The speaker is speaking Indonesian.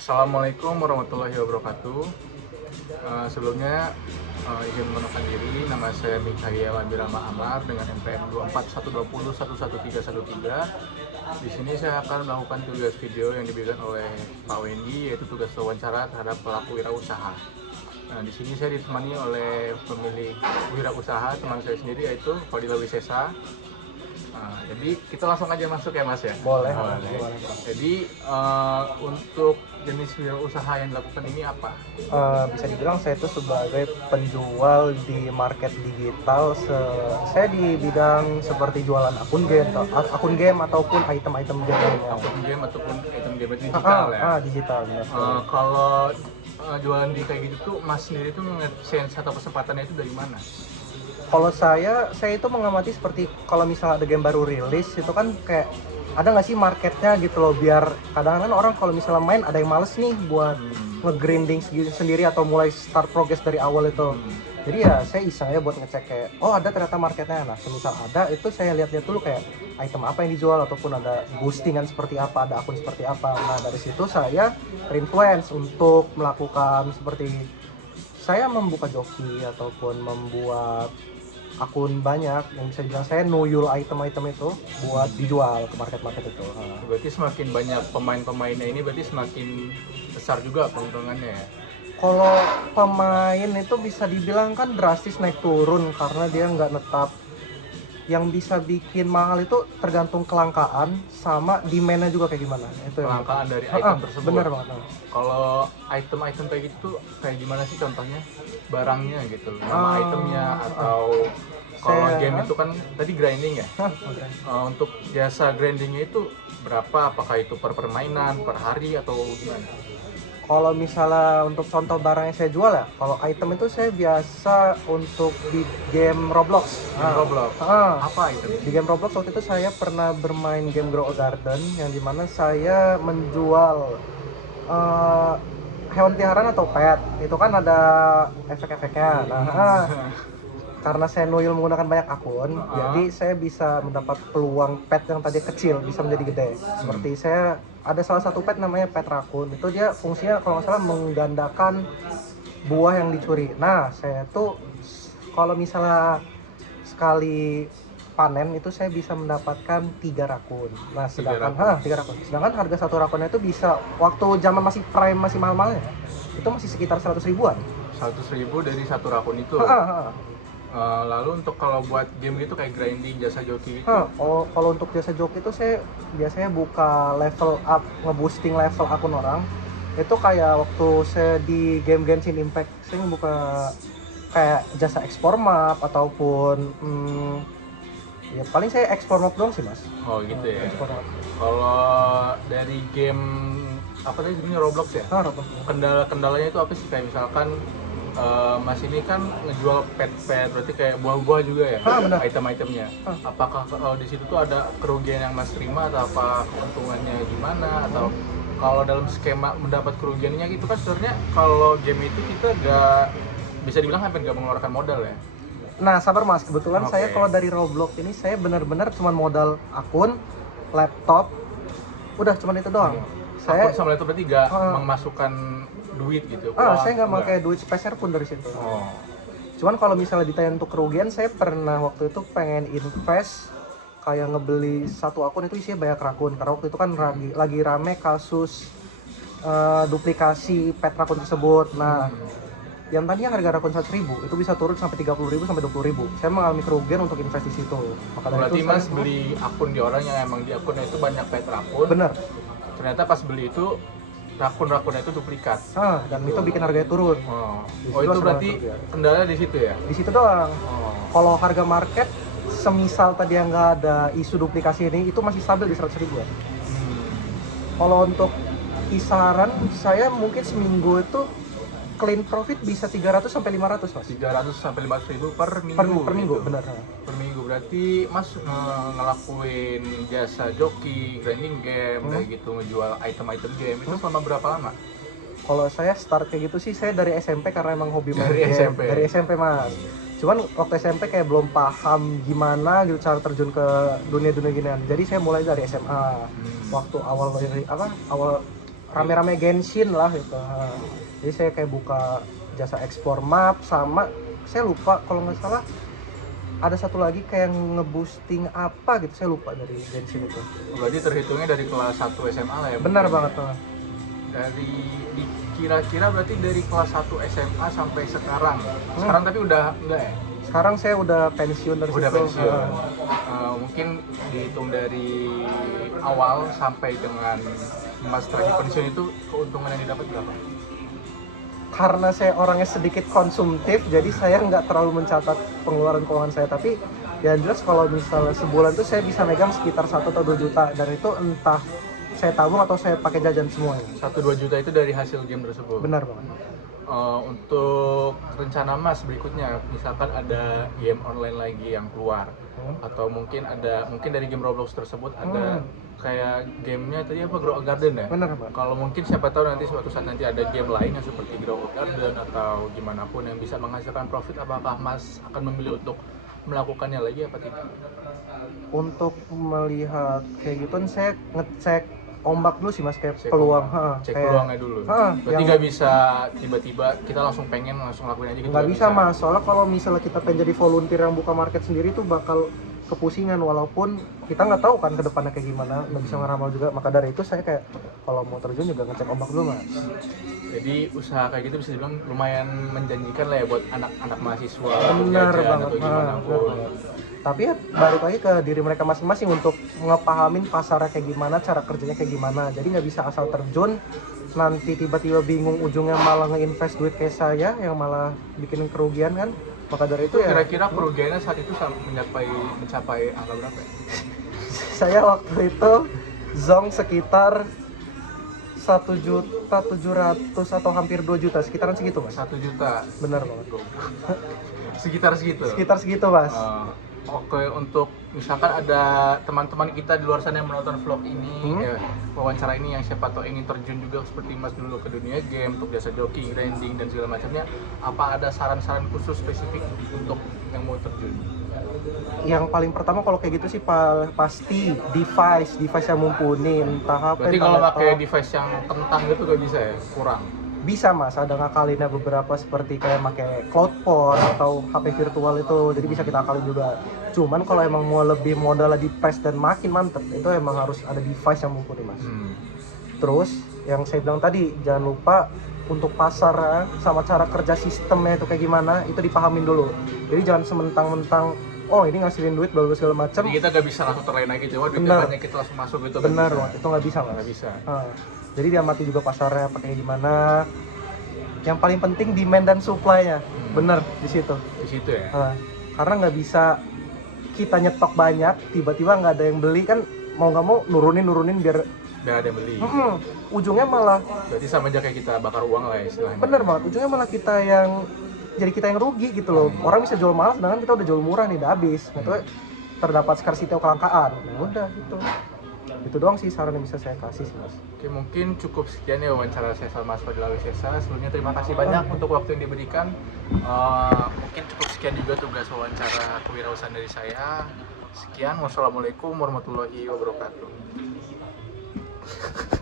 Assalamualaikum warahmatullahi wabarakatuh. Sebelumnya izin mengenalkan diri, nama saya Mikhail Abirama Amar dengan NPM 24120111313. Di sini saya akan melakukan tugas video yang diberikan oleh Pak Wendy, yaitu tugas wawancara terhadap pelaku wirausaha. Nah, di sini saya ditemani oleh pemilik wirausaha, teman saya sendiri, yaitu Fadila Wisesa. Jadi kita langsung aja masuk ya Mas ya? Boleh. Jadi untuk jenis wirausaha yang dilakukan ini apa? Bisa dibilang saya itu sebagai penjual di market digital. Saya di bidang seperti jualan akun game ataupun item-item game lainnya. Akun game ataupun item game digital ya? Digital. Kalau jualan di kayak gitu tuh Mas sendiri tuh nge-sense atau kesempatannya itu dari mana? Kalau saya itu mengamati seperti kalau misalnya ada game baru rilis itu kan kayak ada nggak sih marketnya gitu loh, biar kadang-kadang orang kalau misalnya main ada yang males nih buat nge-grinding sendiri atau mulai start progress dari awal itu. Jadi ya saya iseng aja buat ngecek kayak oh ada ternyata marketnya. Nah semisal ada itu saya lihat-lihat dulu kayak item apa yang dijual ataupun ada boostingan seperti apa, ada akun seperti apa. Nah dari situ saya terinfluence untuk melakukan seperti saya membuka joki ataupun membuat akun banyak yang bisa dibilang saya nuyul item-item itu buat dijual ke market-market itu. Berarti semakin banyak pemain-pemainnya ini berarti semakin besar juga keuntungannya ya? Kalau pemain itu bisa dibilang kan drastis naik turun karena dia nggak netap. Yang bisa bikin mahal itu tergantung kelangkaan sama demand-nya juga kayak gimana. Itu kelangkaan dari item tersebut. Bener banget. Kalau item-item kayak gitu kayak gimana sih contohnya? Barangnya gitu, nama itemnya atau kalau game itu kan tadi grinding ya? Untuk jasa grindingnya itu berapa? Apakah itu per permainan, per hari atau gimana? Kalau misalnya untuk contoh barang yang saya jual ya, kalau item itu saya biasa untuk di game Roblox. Roblox. Apa itu? Di game Roblox waktu itu saya pernah bermain game Grow a Garden yang dimana saya menjual hewan peliharaan atau pet. Itu kan ada efek-efeknya. Nah, karena saya nuyul menggunakan banyak akun, jadi saya bisa mendapat peluang pet yang tadi kecil bisa menjadi gede. Seperti saya ada salah satu pet namanya pet rakun, itu dia fungsinya kalau nggak salah menggandakan buah yang dicuri. Nah saya tuh kalau misalnya sekali panen itu saya bisa mendapatkan 3 rakun. Nah sedangkan 3 rakun. Sedangkan harga satu rakunnya itu bisa waktu zaman masih prime masih mahal-mahalnya itu masih sekitar 100 ribuan. 100 ribu dari satu rakun itu. Lalu untuk kalau buat game gitu kayak grinding, jasa joki gitu? Kalau untuk jasa joki itu saya biasanya buka level up, ngeboosting level akun orang. Itu kayak waktu saya di game Genshin Impact, saya buka kayak jasa ekspor map ataupun ya paling saya ekspor map doang sih mas. Oh gitu ya. Kalau dari game apa tadi sebenarnya Roblox ya? Roblox. Kendala-kendalanya itu apa sih, kayak misalkan Mas ini kan ngejual pet-pet, berarti kayak buah-buah juga ya, item-itemnya. Apakah di situ tuh ada kerugian yang Mas terima atau apa keuntungannya gimana, atau kalau dalam skema mendapat kerugiannya gitu kan sebenarnya kalau game itu kita nggak bisa dibilang hampir nggak mengeluarkan modal ya? Nah sabar mas, kebetulan saya kalau dari Roblox ini saya benar-benar cuma modal akun, laptop, udah cuma itu doang. Akun sama laptop berarti nggak memasukkan duit gitu? Saya nggak pakai duit spesial pun dari situ. Cuman kalau misalnya ditanya untuk kerugian, saya pernah waktu itu pengen invest kayak ngebeli satu akun itu isinya banyak rakun. Karena waktu itu kan lagi rame kasus duplikasi pet rakun tersebut. Nah, yang tadinya harga rakun 100 ribu itu bisa turun sampai 30 ribu sampai 20 ribu. Saya mengalami kerugian untuk invest di situ. Berarti Mas beli akun di orang yang emang di akunnya itu banyak pet rakun. Bener. Ternyata pas beli itu rakun-rakunnya itu duplikat. Dan itu bikin harganya turun. Itu berarti kendala di situ ya? Di situ doang. Kalau harga market semisal tadi yang nggak ada isu duplikasi ini itu masih stabil di 100 ribuan. Kalau untuk kisaran saya mungkin seminggu itu clean profit bisa 300 sampai 500 mas. 300 sampai 500 ribu per minggu. Per minggu, gitu. benar. Per minggu berarti Mas ngelakuin jasa joki, grinding game, kayak gitu, ngejual item-item game itu selama berapa lama? Kalau saya start kayak gitu sih saya dari SMP karena emang hobi main dari game. SMP. Dari SMP mas. Cuman waktu SMP kayak belum paham gimana gitu cara terjun ke dunia-dunia ginian. Jadi saya mulai dari SMA. Waktu awal rame-rame Genshin lah gitu. Jadi saya kayak buka jasa ekspor map, sama saya lupa kalau nggak salah ada satu lagi kayak ngeboosting apa gitu, saya lupa dari Genshin itu. Berarti terhitungnya dari kelas 1 SMA lah ya? Benar mungkin. banget tuh. Kira-kira berarti dari kelas 1 SMA sampai sekarang. Sekarang tapi udah enggak ya? Sekarang saya udah pensiun dari Udah situ. pensiun. Mungkin dihitung dari awal sampai dengan Mas terakhir pensiun itu keuntungan yang didapat berapa? Karena saya orangnya sedikit konsumtif, jadi saya nggak terlalu mencatat pengeluaran keuangan saya. Tapi ya jelas kalau misalnya sebulan tuh saya bisa megang sekitar 1 atau 2 juta, dan itu entah saya tabung atau saya pakai jajan semuanya. 1-2 juta itu dari hasil game tersebut? Benar banget. Untuk rencana Mas berikutnya, misalkan ada game online lagi yang keluar, atau mungkin dari game Roblox tersebut ada kayak gamenya tadi apa, Grow a Garden ya? Benar Pak. Kalau mungkin siapa tahu nanti suatu saat nanti ada game lain yang seperti Grow a Garden atau gimana pun yang bisa menghasilkan profit, apakah Mas akan memilih untuk melakukannya lagi apa tidak? Untuk melihat kayak gitu saya ngecek ombak dulu sih Mas, kayak Cek peluang. Cek Kayak, peluangnya dulu. Berarti nggak bisa tiba-tiba kita langsung pengen langsung lakuin aja gitu. nggak bisa Mas, soalnya kalau misalnya kita pengen jadi volunteer yang buka market sendiri tuh bakal kepusingan, walaupun kita nggak tahu kan ke depannya kayak gimana, nggak bisa ngeramal juga. Maka dari itu saya kayak kalau mau terjun juga ngecek ombak dulu Mas. Jadi usaha kayak gitu bisa dibilang lumayan menjanjikan lah ya buat anak-anak mahasiswa, Benar jajan banget, atau gimana pun. Tapi ya balik lagi ke diri mereka masing-masing untuk ngepahamin pasarnya kayak gimana, cara kerjanya kayak gimana. Jadi nggak bisa asal terjun, nanti tiba-tiba bingung ujungnya malah ngeinvest duit kayak saya yang malah bikin kerugian kan. Maka dari itu ya Kira-kira kerugiannya saat itu mencapai angka berapa ya? saya waktu itu zong sekitar 1.700.000 atau hampir 2 juta, sekitaran segitu Mas. 1 juta. Benar banget. Sekitar segitu. Sekitar segitu Mas. Oke, untuk misalkan ada teman-teman kita di luar sana yang menonton vlog ini, wawancara ini, yang siapa tahu ingin terjun juga seperti Mas dulu ke dunia game, untuk jasa joki, grinding dan segala macamnya, apa ada saran-saran khusus spesifik untuk yang mau terjun? Yang paling pertama kalau kayak gitu sih pasti device yang mumpuni, entah HP. Berarti kalau pakai device yang kentang gitu gak bisa ya? Kurang? Bisa Mas, ada ngakalinnya beberapa seperti kayak pakai cloudphone atau HP virtual itu, jadi bisa kita akalin juga. Cuman kalau emang mau lebih modalnya di press dan makin mantep, itu emang harus ada device yang mumpuni Mas. Terus yang saya bilang tadi, jangan lupa untuk pasar sama cara kerja sistemnya itu kayak gimana, itu dipahamin dulu. Jadi jangan sementang-mentang oh ini ngasilin duit bagus segala macam. Jadi kita gak bisa langsung terlena gitu, wah duitnya banyak kita langsung masuk gitu. Benar, itu nggak bisa Mas. Nggak bisa. Jadi diamati juga pasarnya pakai gimana. Yang paling penting demand dan supply-nya. Bener di situ. Di situ ya. Karena nggak bisa kita nyetok banyak, tiba-tiba nggak ada yang beli kan, mau nggak mau nurunin biar ada yang beli. Ujungnya malah. Berarti sama aja kayak kita bakar uang lah ya istilahnya. Bener banget. Ujungnya malah kita yang rugi gitu loh. Orang bisa jual mahal, sedangkan kita udah jual murah nih, udah habis. Itu terdapat scarcity atau kelangkaan. Nah, udah gitu. Itu doang sih saran yang bisa saya kasih sih Mas. Oke, mungkin cukup sekian ya wawancara saya sama Mas Fadil Awisesa. Sebelumnya terima kasih banyak untuk waktu yang diberikan. Mungkin cukup sekian juga tugas wawancara kewirausahaan dari saya. Sekian, wassalamualaikum warahmatullahi wabarakatuh.